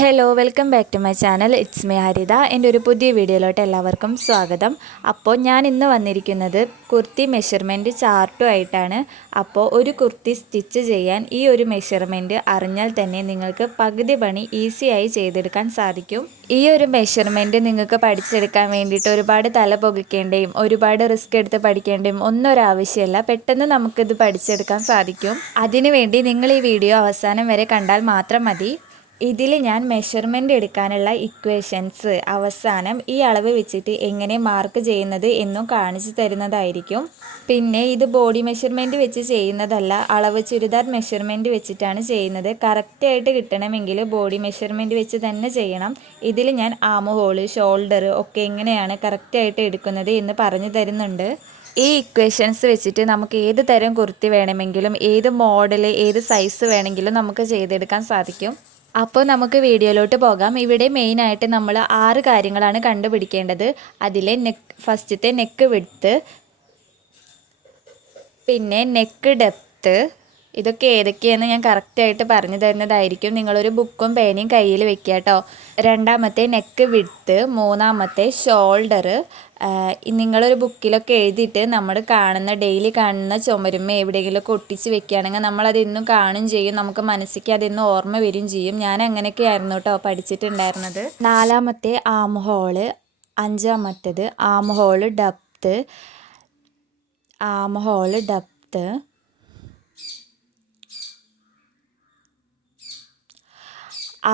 Hello welcome back to my channel. It's me Haritha. എൻ്റെ ഒരു പുതിയ വീഡിയോയിലോട്ട് എല്ലാവർക്കും സ്വാഗതം. അപ്പോൾ ഞാൻ ഇന്ന് വന്നിരിക്കുന്നത് കുർത്തി മെഷർമെൻറ്റ് ചാർട്ടുമായിട്ടാണ്. അപ്പോൾ ഒരു കുർത്തി സ്റ്റിച്ച് ചെയ്യാൻ ഈ ഒരു മെഷർമെൻറ്റ് അറിഞ്ഞാൽ തന്നെ നിങ്ങൾക്ക് പകുതി പണി ഈസിയായി ചെയ്തെടുക്കാൻ സാധിക്കും. ഈ ഒരു മെഷർമെൻറ്റ് നിങ്ങൾക്ക് പഠിച്ചെടുക്കാൻ വേണ്ടിയിട്ട് ഒരുപാട് തല പുകയ്ക്കേണ്ടയും ഒരുപാട് റിസ്ക് എടുത്ത് പഠിക്കേണ്ടയും ഒന്നും ഒരാവശ്യമില്ല. പെട്ടെന്ന് നമുക്കിത് പഠിച്ചെടുക്കാൻ സാധിക്കും. അതിനുവേണ്ടി നിങ്ങൾ ഈ വീഡിയോ അവസാനം വരെ കണ്ടാൽ മാത്രം മതി. ഇതിൽ ഞാൻ മെഷർമെൻറ്റ് എടുക്കാനുള്ള ഇക്വേഷൻസ് അവസാനം ഈ അളവ് വെച്ചിട്ട് എങ്ങനെ മാർക്ക് ചെയ്യുന്നത് എന്നും കാണിച്ചു തരുന്നതായിരിക്കും. പിന്നെ ഇത് ബോഡി മെഷർമെൻറ്റ് വെച്ച് ചെയ്യുന്നതല്ല, അളവ് ചുരിദാർ മെഷർമെൻറ്റ് വെച്ചിട്ടാണ് ചെയ്യുന്നത്. കറക്റ്റായിട്ട് കിട്ടണമെങ്കിൽ ബോഡി മെഷർമെൻറ്റ് വെച്ച് തന്നെ ചെയ്യണം. ഇതിൽ ഞാൻ ആം ഹോള്, ഷോൾഡർ ഒക്കെ എങ്ങനെയാണ് കറക്റ്റായിട്ട് എടുക്കുന്നത് എന്ന് പറഞ്ഞു തരുന്നുണ്ട്. ഈ ഇക്വേഷൻസ് വെച്ചിട്ട് നമുക്ക് ഏത് തരം കുർത്തി വേണമെങ്കിലും ഏത് മോഡൽ ഏത് സൈസ് വേണമെങ്കിലും നമുക്ക് ചെയ്തെടുക്കാൻ സാധിക്കും. അപ്പോൾ നമുക്ക് വീഡിയോയിലോട്ട് പോകാം. ഇവിടെ മെയിനായിട്ട് നമ്മൾ 6 കാര്യങ്ങളാണ് കണ്ടുപിടിക്കേണ്ടത്. അതിലെ ഫസ്റ്റത്തെ നെക്ക് വിഡ്ത്ത്, പിന്നെ നെക്ക് ഡെപ്ത്ത്, ഇതൊക്കെ ഏതൊക്കെയെന്ന് ഞാൻ കറക്റ്റായിട്ട് പറഞ്ഞു തരുന്നതായിരിക്കും. നിങ്ങളൊരു ബുക്കും പേനയും കയ്യിൽ വെക്കുക കേട്ടോ. രണ്ടാമത്തെ നെക്ക് വിഡ്ത്ത്, മൂന്നാമത്തെ ഷോൾഡർ. നിങ്ങളൊരു ബുക്കിലൊക്കെ എഴുതിയിട്ട് നമ്മൾ ഡെയിലി കാണുന്ന ചുമരുമ്മ എവിടെയെങ്കിലുമൊക്കെ ഒട്ടിച്ച് വെക്കുകയാണെങ്കിൽ നമ്മളതെന്നും കാണും ചെയ്യും, നമുക്ക് മനസ്സിലേക്ക് അതെന്നും ഓർമ്മ വരും ചെയ്യും. ഞാൻ അങ്ങനെയൊക്കെ ആയിരുന്നു കേട്ടോ പഠിച്ചിട്ടുണ്ടായിരുന്നത്. നാലാമത്തെ ആം ഹോള്, അഞ്ചാമത്തേത് ആം ഹോള് ഡെപ്ത്ത്,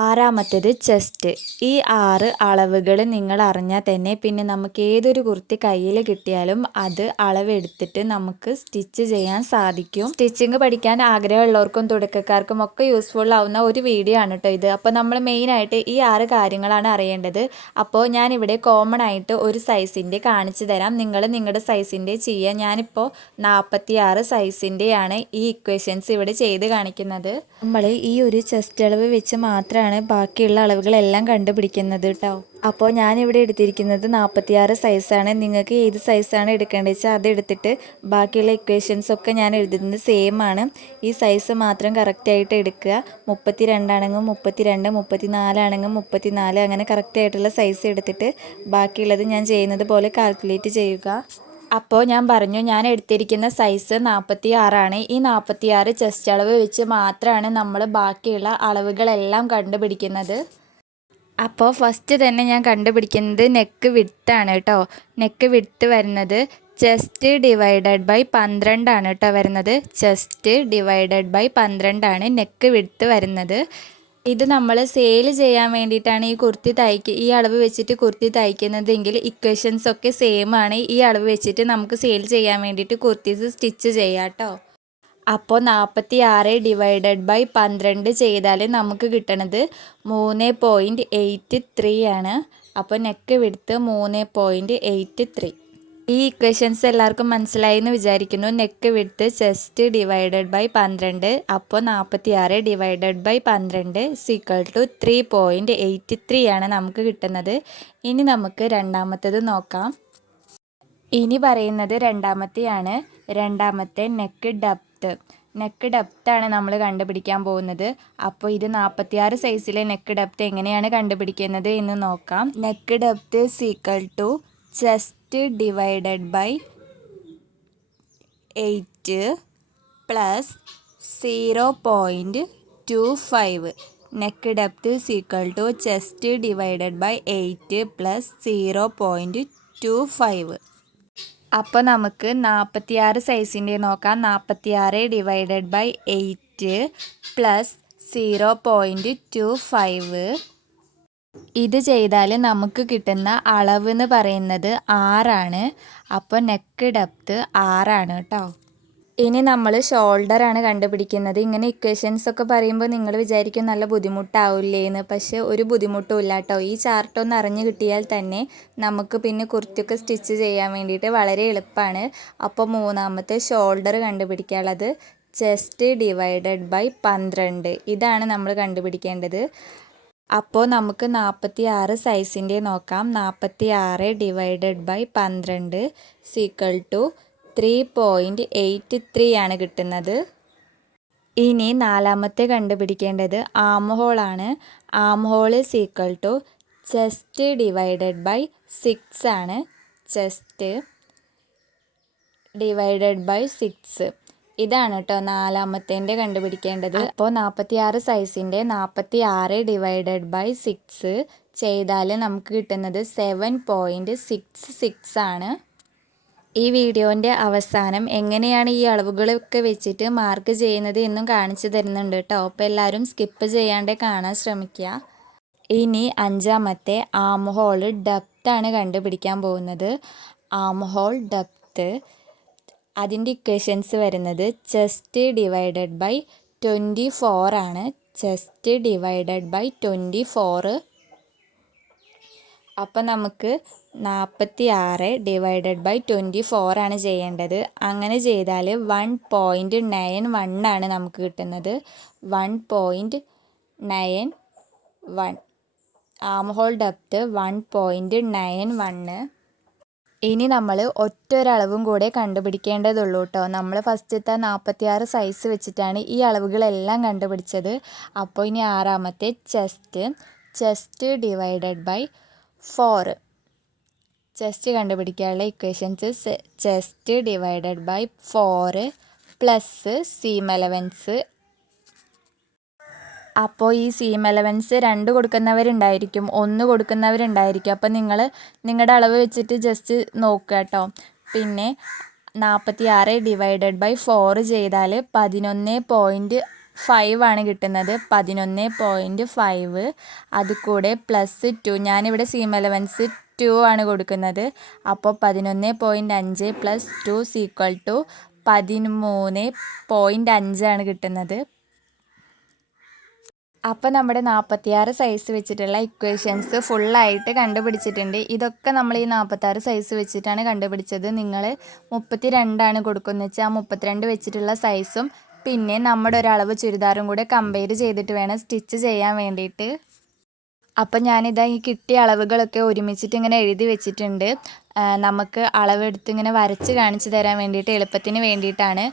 ആറാമത്തേത് ചെസ്റ്റ്. ഈ 6 അളവുകൾ നിങ്ങൾ അറിഞ്ഞാൽ തന്നെ പിന്നെ നമുക്ക് ഏതൊരു കുർത്തി കയ്യിൽ കിട്ടിയാലും അത് അളവെടുത്തിട്ട് നമുക്ക് സ്റ്റിച്ച് ചെയ്യാൻ സാധിക്കും. സ്റ്റിച്ചിങ് പഠിക്കാൻ ആഗ്രഹമുള്ളവർക്കും തുടക്കക്കാർക്കും ഒക്കെ യൂസ്ഫുൾ ആവുന്ന ഒരു വീഡിയോ ആണ് കേട്ടോ ഇത്. അപ്പോൾ നമ്മൾ മെയിനായിട്ട് ഈ 6 കാര്യങ്ങളാണ് അറിയേണ്ടത്. അപ്പോൾ ഞാനിവിടെ കോമൺ ആയിട്ട് ഒരു സൈസിൻ്റെ കാണിച്ചു തരാം. നിങ്ങൾ നിങ്ങളുടെ സൈസിൻ്റെ ചെയ്യുക. ഞാനിപ്പോൾ 46 സൈസിൻ്റെയാണ് ഈ ഇക്വേഷൻസ് ഇവിടെ ചെയ്ത് കാണിക്കുന്നത്. നമ്മൾ ഈ ഒരു ചെസ്റ്റ് അളവ് വെച്ച് മാത്രമാണ് ബാക്കിയുള്ള അളവുകളെല്ലാം കണ്ടുപിടിക്കുന്നത് കേട്ടോ. അപ്പോൾ ഞാനിവിടെ എടുത്തിരിക്കുന്നത് 46 സൈസാണ്. നിങ്ങൾക്ക് ഏത് സൈസാണ് എടുക്കേണ്ടത് വെച്ചാൽ അതെടുത്തിട്ട് ബാക്കിയുള്ള ഇക്വേഷൻസ് ഒക്കെ ഞാൻ എഴുതുന്നത് സെയിം ആണ്. ഈ സൈസ് മാത്രം കറക്റ്റായിട്ട് എടുക്കുക. 32 ആണെങ്കിൽ 32, 34 ആണെങ്കിൽ 34, അങ്ങനെ കറക്റ്റായിട്ടുള്ള സൈസ് എടുത്തിട്ട് ബാക്കിയുള്ളത് ഞാൻ ചെയ്യുന്നത് പോലെ കാൽക്കുലേറ്റ് ചെയ്യുക. അപ്പോൾ ഞാൻ പറഞ്ഞു, ഞാൻ എടുത്തിരിക്കുന്ന സൈസ് 46ആണ്. ഈ 46 ചെസ്റ്റ് അളവ് വെച്ച് മാത്രമാണ് നമ്മൾ ബാക്കിയുള്ള അളവുകളെല്ലാം കണ്ടുപിടിക്കുന്നത്. അപ്പോൾ ഫസ്റ്റ് തന്നെ ഞാൻ കണ്ടുപിടിക്കുന്നത് നെക്ക് വിഡ്ത്താണ് കേട്ടോ. നെക്ക് വിഡ്ത്ത് വരുന്നത് ചെസ്റ്റ് ഡിവൈഡഡ് ബൈ 12 ആണ് കേട്ടോ വരുന്നത്. ചെസ്റ്റ് ഡിവൈഡഡ് ബൈ 12 ആണ് നെക്ക് വിഡ്ത്ത് വരുന്നത്. ഇത് നമ്മൾ സെയിൽ ചെയ്യാൻ വേണ്ടിയിട്ടാണ് ഈ അളവ് വെച്ചിട്ട് കുർത്തി തയ്ക്കുന്നതെങ്കിൽ ഇക്വേഷൻസ് ഒക്കെ സെയിം ആണ്. ഈ അളവ് വെച്ചിട്ട് നമുക്ക് സെയിൽ ചെയ്യാൻ വേണ്ടിയിട്ട് കുർത്തീസ് സ്റ്റിച്ച് ചെയ്യാം കേട്ടോ. അപ്പോൾ 46 ഡിവൈഡഡ് ബൈ 12 ചെയ്താൽ നമുക്ക് കിട്ടണത് 3.83 ആണ്. അപ്പോൾ നെക്ക് വിഡ്ത്ത് 3.83. ഈ ഇക്വേഷൻസ് എല്ലാവർക്കും മനസ്സിലായി എന്ന് വിചാരിക്കുന്നു. Neck width chest divided by 12, അപ്പോൾ 46 ഡിവൈഡഡ് ബൈ 12 = 3.83 ആണ് നമുക്ക് കിട്ടുന്നത്. ഇനി നമുക്ക് രണ്ടാമത്തേത് നോക്കാം. ഇനി പറയുന്നത് രണ്ടാമത്തെയാണ്. രണ്ടാമത്തെ നെക്ക് ഡെപ്ത്താണ് നമ്മൾ കണ്ടുപിടിക്കാൻ പോകുന്നത്. അപ്പോൾ ഇത് 46 സൈസിലെ നെക്ക് ഡെപ്ത്ത് എങ്ങനെയാണ് കണ്ടുപിടിക്കുന്നത് എന്ന് നോക്കാം. Neck depth = chest divided by 8 plus 0.25. Neck depth = chest divided by 8 plus 0.25. അപ്പോൾ നമുക്ക് 46 സൈസിൻ്റെ നോക്കാം. 46 ഡിവൈഡഡ് ബൈ 8 പ്ലസ് 0.25. ഇത് ചെയ്താൽ നമുക്ക് കിട്ടുന്ന അളവ് എന്ന് പറയുന്നത് 6 ആണ്. അപ്പോൾ നെക്ക് ഡെപ്ത്ത് 6 ആണ് കേട്ടോ. ഇനി നമ്മൾ ഷോൾഡറാണ് കണ്ടുപിടിക്കുന്നത്. ഇങ്ങനെ ഇക്വേഷൻസ് ഒക്കെ പറയുമ്പോൾ നിങ്ങൾ വിചാരിക്കും നല്ല ബുദ്ധിമുട്ടാവില്ലേന്ന്. പക്ഷേ ഒരു ബുദ്ധിമുട്ടും ഇല്ല കേട്ടോ. ഈ ചാർട്ടൊന്ന് അറിഞ്ഞു കിട്ടിയാൽ തന്നെ നമുക്ക് പിന്നെ കുർത്തിയൊക്കെ സ്റ്റിച്ച് ചെയ്യാൻ വേണ്ടിയിട്ട് വളരെ എളുപ്പമാണ്. അപ്പോൾ മൂന്നാമത്തെ ഷോൾഡർ കണ്ടുപിടിക്കാനുള്ളത് ചെസ്റ്റ് ഡിവൈഡഡ് ബൈ 12. ഇതാണ് നമ്മൾ കണ്ടുപിടിക്കേണ്ടത്. അപ്പോൾ നമുക്ക് 46 സൈസിൻ്റെ നോക്കാം. 46 ഡിവൈഡഡ് ബൈ 12 = 3.83 ആണ് കിട്ടുന്നത്. ഇനി നാലാമത്തെ കണ്ടുപിടിക്കേണ്ടത് ആം ഹോളാണ്. Arm hole is equal to chest divided by 6 ആണ്. ചെസ്റ്റ് ഡിവൈഡഡ് ബൈ 6 ഇതാണ് കേട്ടോ നാലാമത്തേൻ്റെ കണ്ടുപിടിക്കേണ്ടത്. അപ്പോൾ 46 സൈസിൻ്റെ 46 ഡിവൈഡഡ് ബൈ 6 ചെയ്താൽ നമുക്ക് കിട്ടുന്നത് 7.66 ആണ്. ഈ വീഡിയോൻ്റെ അവസാനം എങ്ങനെയാണ് ഈ അളവുകളൊക്കെ വെച്ചിട്ട് മാർക്ക് ചെയ്യുന്നത് എന്നും കാണിച്ചു തരുന്നുണ്ട് കേട്ടോ. അപ്പോൾ എല്ലാവരും സ്കിപ്പ് ചെയ്യാണ്ട് കാണാൻ ശ്രമിക്കുക. ഇനി അഞ്ചാമത്തെ ആം ഹോൾ ഡെപ്ത് ആണ് കണ്ടുപിടിക്കാൻ പോകുന്നത്. ആം ഹോൾ ഡെപ്ത് അതിൻ്റെ ഇക്വേഷൻസ് വരുന്നത് ചെസ്റ്റ് ഡിവൈഡഡ് ബൈ 24 ആണ്. Chest divided by 24. അപ്പം നമുക്ക് 46 ഡിവൈഡഡ് ബൈ 24 ആണ് ചെയ്യേണ്ടത്. അങ്ങനെ ചെയ്താൽ 1.91 ആണ് നമുക്ക് കിട്ടുന്നത്. 1.91. ആം ഹോൾ ഡെപ്ത് 1.91. ഇനി നമ്മൾ ഒറ്റൊരളവും കൂടെ കണ്ടുപിടിക്കേണ്ടതുള്ളൂ കേട്ടോ. നമ്മൾ ഫസ്റ്റത്തെ 46 സൈസ് വെച്ചിട്ടാണ് ഈ അളവുകളെല്ലാം കണ്ടുപിടിച്ചത്. അപ്പോൾ ഇനി ആറാമത്തെ ചെസ്റ്റ് ഡിവൈഡഡ് ബൈ 4. ചെസ്റ്റ് കണ്ടുപിടിക്കാനുള്ള equations chest divided by 4 plus seam allowance. അപ്പോൾ ഈ സീം അലവൻസ് 2 കൊടുക്കുന്നവരുണ്ടായിരിക്കും, 1 കൊടുക്കുന്നവരുണ്ടായിരിക്കും. അപ്പോൾ നിങ്ങൾ നിങ്ങളുടെ അളവ് വെച്ചിട്ട് ജസ്റ്റ് നോക്കുക കേട്ടോ. പിന്നെ 46 ഡിവൈഡഡ് ബൈ 4 ചെയ്താൽ 11.5 ആണ് കിട്ടുന്നത്. 11.5 അത് കൂടെ പ്ലസ് 2. ഞാനിവിടെ സീം അലവൻസ് 2 ആണ് കൊടുക്കുന്നത്. അപ്പോൾ 11.5 പ്ലസ് 2 ഈക്വൽ ടു 13.5 ആണ് കിട്ടുന്നത്. അപ്പോൾ നമ്മുടെ 46 സൈസ് വെച്ചിട്ടുള്ള ഇക്വേഷൻസ് ഫുള്ളായിട്ട് കണ്ടുപിടിച്ചിട്ടുണ്ട്. ഇതൊക്കെ നമ്മൾ ഈ 46 സൈസ് വെച്ചിട്ടാണ് കണ്ടുപിടിച്ചത്. നിങ്ങൾ 32 കൊടുക്കുന്നത് വെച്ചാൽ ആ 32 വെച്ചിട്ടുള്ള സൈസും പിന്നെ നമ്മുടെ ഒരളവ് ചുരിദാറും കൂടെ കമ്പയർ ചെയ്തിട്ട് വേണം സ്റ്റിച്ച് ചെയ്യാൻ വേണ്ടിയിട്ട്. അപ്പം ഞാനിതാ ഈ കിട്ടിയ അളവുകളൊക്കെ ഒരുമിച്ചിട്ട് ഇങ്ങനെ എഴുതി വെച്ചിട്ടുണ്ട്. നമുക്ക് അളവെടുത്ത് ഇങ്ങനെ വരച്ച് കാണിച്ചു തരാൻ വേണ്ടിയിട്ട് എളുപ്പത്തിന് വേണ്ടിയിട്ടാണ്.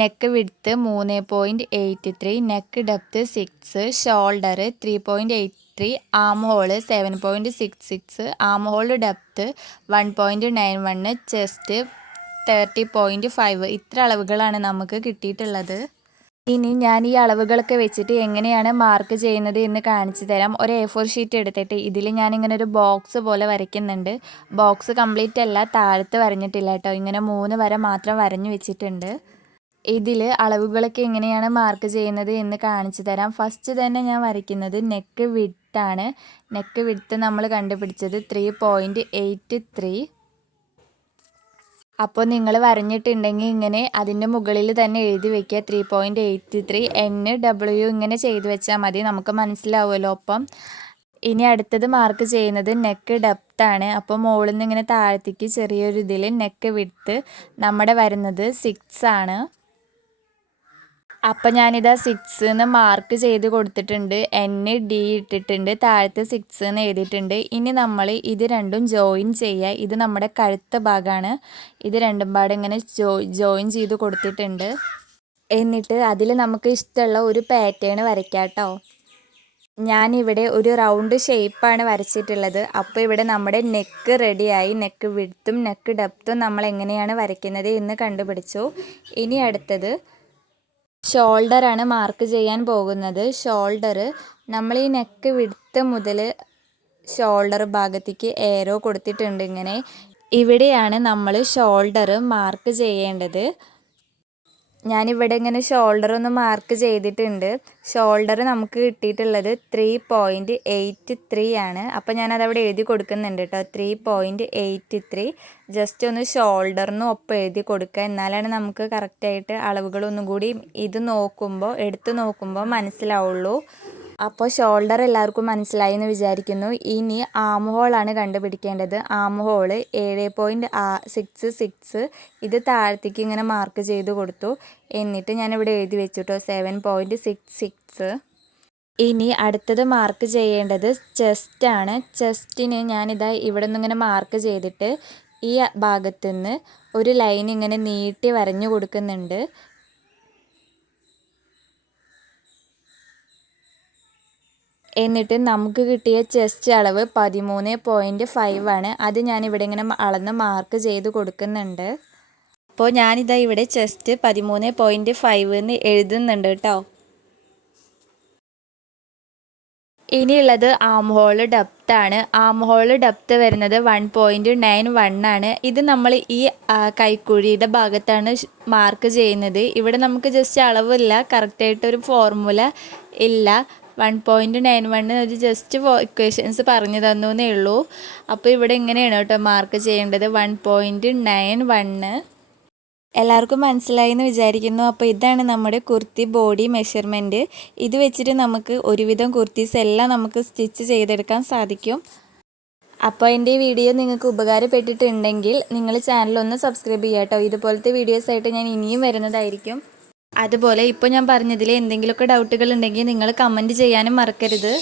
Neck width 3.83, neck depth 6, shoulder 3.83, ആം ഹോള് 7.66, ആം ഹോൾ ഡെപ്ത് 1.91, ചെസ്റ്റ് 30.5. ഇത്ര അളവുകളാണ് നമുക്ക് കിട്ടിയിട്ടുള്ളത്. ഇനി ഞാൻ ഈ അളവുകളൊക്കെ വെച്ചിട്ട് എങ്ങനെയാണ് മാർക്ക് ചെയ്യുന്നത് എന്ന് കാണിച്ചു തരാം. ഒരു A4 ഷീറ്റ് എടുത്തിട്ട് ഇതിൽ ഞാനിങ്ങനെ ഒരു ബോക്സ് പോലെ വരയ്ക്കുന്നുണ്ട്. ബോക്സ് കംപ്ലീറ്റ് അല്ല, താഴത്ത് വരഞ്ഞിട്ടില്ല കേട്ടോ. ഇങ്ങനെ 3 വര മാത്രം വരഞ്ഞു വെച്ചിട്ടുണ്ട്. ഇതിൽ അളവുകളൊക്കെ എങ്ങനെയാണ് മാർക്ക് ചെയ്യുന്നത് എന്ന് കാണിച്ചു തരാം. ഫസ്റ്റ് തന്നെ ഞാൻ വരയ്ക്കുന്നത് നെക്ക് വിഡ്ത്താണ്. നെക്ക് വിഡ്ത്ത് നമ്മൾ കണ്ടുപിടിച്ചത് 3.83. അപ്പോൾ നിങ്ങൾ വരഞ്ഞിട്ടുണ്ടെങ്കിൽ ഇങ്ങനെ അതിൻ്റെ മുകളിൽ തന്നെ എഴുതി വയ്ക്കുക 3.83. NW ഇങ്ങനെ ചെയ്ത് വെച്ചാൽ മതി, നമുക്ക് മനസ്സിലാവുമല്ലോ. ഒപ്പം ഇനി അടുത്തത് മാർക്ക് ചെയ്യുന്നത് നെക്ക് ഡെപ്താണ്. അപ്പോൾ മുകളിൽ നിന്ന് ഇങ്ങനെ താഴത്തേക്ക് ചെറിയൊരു ഇതിൽ നെക്ക് വിഡ്ത്ത് നമ്മുടെ വരുന്നത് 6 ആണ്. അപ്പം ഞാനിതാ 6 എന്ന് മാർക്ക് ചെയ്ത് കൊടുത്തിട്ടുണ്ട്. ND ഇട്ടിട്ടുണ്ട്, താഴത്ത് 6 എന്ന് എഴുതിയിട്ടുണ്ട്. ഇനി നമ്മൾ ഇത് രണ്ടും ജോയിൻ ചെയ്യുക. ഇത് നമ്മുടെ കഴുത്ത ഭാഗമാണ്. ഇത് രണ്ടും പാടെ ഇങ്ങനെ ജോയിൻ ചെയ്ത് കൊടുത്തിട്ടുണ്ട്. എന്നിട്ട് അതിൽ നമുക്ക് ഇഷ്ടമുള്ള ഒരു പാറ്റേൺ വരയ്ക്കാം കേട്ടോ. ഞാനിവിടെ ഒരു റൗണ്ട് ഷേപ്പാണ് വരച്ചിട്ടുള്ളത്. അപ്പോൾ ഇവിടെ നമ്മുടെ നെക്ക് റെഡിയായി. നെക്ക് വിഡ്ത്തും നെക്ക് ഡെപ്തും നമ്മൾ എങ്ങനെയാണ് വരയ്ക്കുന്നത് എന്ന് കണ്ടുപിടിച്ചു. ഇനി അടുത്തത് ഷോൾഡറാണ് മാർക്ക് ചെയ്യാൻ പോകുന്നത്. ഷോൾഡർ നമ്മൾ ഈ നെക്ക് വിഡ്ത്ത് മുതൽ ഷോൾഡർ ഭാഗത്തേക്ക് ഏരോ കൊടുത്തിട്ടുണ്ട്. ഇങ്ങനെ ഇവിടെയാണ് നമ്മൾ ഷോൾഡർ മാർക്ക് ചെയ്യേണ്ടത്. ഞാനിവിടെ ഇങ്ങനെ ഷോൾഡർ ഒന്ന് മാർക്ക് ചെയ്തിട്ടുണ്ട്. ഷോൾഡർ നമുക്ക് കിട്ടിയിട്ടുള്ളത് 3.83 ആണ്. അപ്പോൾ ഞാനതവിടെ എഴുതി കൊടുക്കുന്നുണ്ട് കേട്ടോ. 3.83 ജസ്റ്റ് ഒന്ന് ഷോൾഡറിന് ഒപ്പം എഴുതി കൊടുക്കുക. എന്നാലാണ് നമുക്ക് കറക്റ്റായിട്ട് അളവുകളൊന്നും കൂടി ഇത് നോക്കുമ്പോൾ എടുത്ത് നോക്കുമ്പോൾ മനസ്സിലാവുള്ളൂ. അപ്പോൾ ഷോൾഡർ എല്ലാവർക്കും മനസ്സിലായി എന്ന് വിചാരിക്കുന്നു. ഇനി ആം ഹോളാണ് കണ്ടുപിടിക്കേണ്ടത്. ആം ഹോള് 7.66. ഇത് താഴത്തേക്ക് ഇങ്ങനെ മാർക്ക് ചെയ്ത് കൊടുത്തു. എന്നിട്ട് ഞാനിവിടെ എഴുതി വെച്ചു കേട്ടോ 7.66. ഇനി അടുത്തത് മാർക്ക് ചെയ്യേണ്ടത് ചെസ്റ്റാണ്. ചെസ്റ്റിന് ഞാനിതാ ഇവിടെ നിന്ന് ഇങ്ങനെ മാർക്ക് ചെയ്തിട്ട് ഈ ഭാഗത്തു നിന്ന് ഒരു ലൈൻ ഇങ്ങനെ നീട്ടി വരഞ്ഞു കൊടുക്കുന്നുണ്ട്. എന്നിട്ട് നമുക്ക് കിട്ടിയ ചെസ്റ്റ് അളവ് 13.5 ആണ്. അത് ഞാനിവിടെ ഇങ്ങനെ അളന്ന് മാർക്ക് ചെയ്ത് കൊടുക്കുന്നുണ്ട്. അപ്പോൾ ഞാനിതാ ഇവിടെ ചെസ്റ്റ് 13.5 എന്ന് എഴുതുന്നുണ്ട് കേട്ടോ. ഇനിയുള്ളത് ആം ഹോൾ ഡെപ്ത് ആണ്. ആം ഹോൾ ഡെപ്ത് വരുന്നത് 1.91 ആണ്. ഇത് നമ്മൾ ഈ കൈക്കുഴിയുടെ ഭാഗത്താണ് മാർക്ക് ചെയ്യുന്നത്. ഇവിടെ നമുക്ക് ജസ്റ്റ് അളവില്ല, കറക്റ്റായിട്ടൊരു ഫോർമുല ഇല്ല. 1.91 ഒരു ജസ്റ്റ് ഇക്വേഷൻസ് പറഞ്ഞു തന്നേ ഉള്ളൂ. അപ്പോൾ ഇവിടെ ഇങ്ങനെയാണ് കേട്ടോ മാർക്ക് ചെയ്യേണ്ടത്, 1.91. എല്ലാവർക്കും മനസ്സിലായി എന്ന് വിചാരിക്കുന്നു. അപ്പോൾ ഇതാണ് നമ്മുടെ കുർത്തി ബോഡി മെഷർമെൻറ്റ്. ഇത് വെച്ചിട്ട് നമുക്ക് ഒരുവിധം കുർത്തീസ് എല്ലാം നമുക്ക് സ്റ്റിച്ച് ചെയ്തെടുക്കാൻ സാധിക്കും. അപ്പോൾ എൻ്റെ ഈ വീഡിയോ നിങ്ങൾക്ക് ഉപകാരപ്പെട്ടിട്ടുണ്ടെങ്കിൽ നിങ്ങൾ ചാനലൊന്ന് സബ്സ്ക്രൈബ് ചെയ്യുക കേട്ടോ. ഇതുപോലത്തെ വീഡിയോസായിട്ട് ഞാൻ ഇനിയും വരുന്നതായിരിക്കും. അതുപോലെ ഇപ്പോൾ ഞാൻ പറഞ്ഞതിൽ എന്തെങ്കിലുമൊക്കെ ഡൗട്ടുകൾ ഉണ്ടെങ്കിൽ നിങ്ങൾ കമൻറ്റ് ചെയ്യാനും മറക്കരുത്.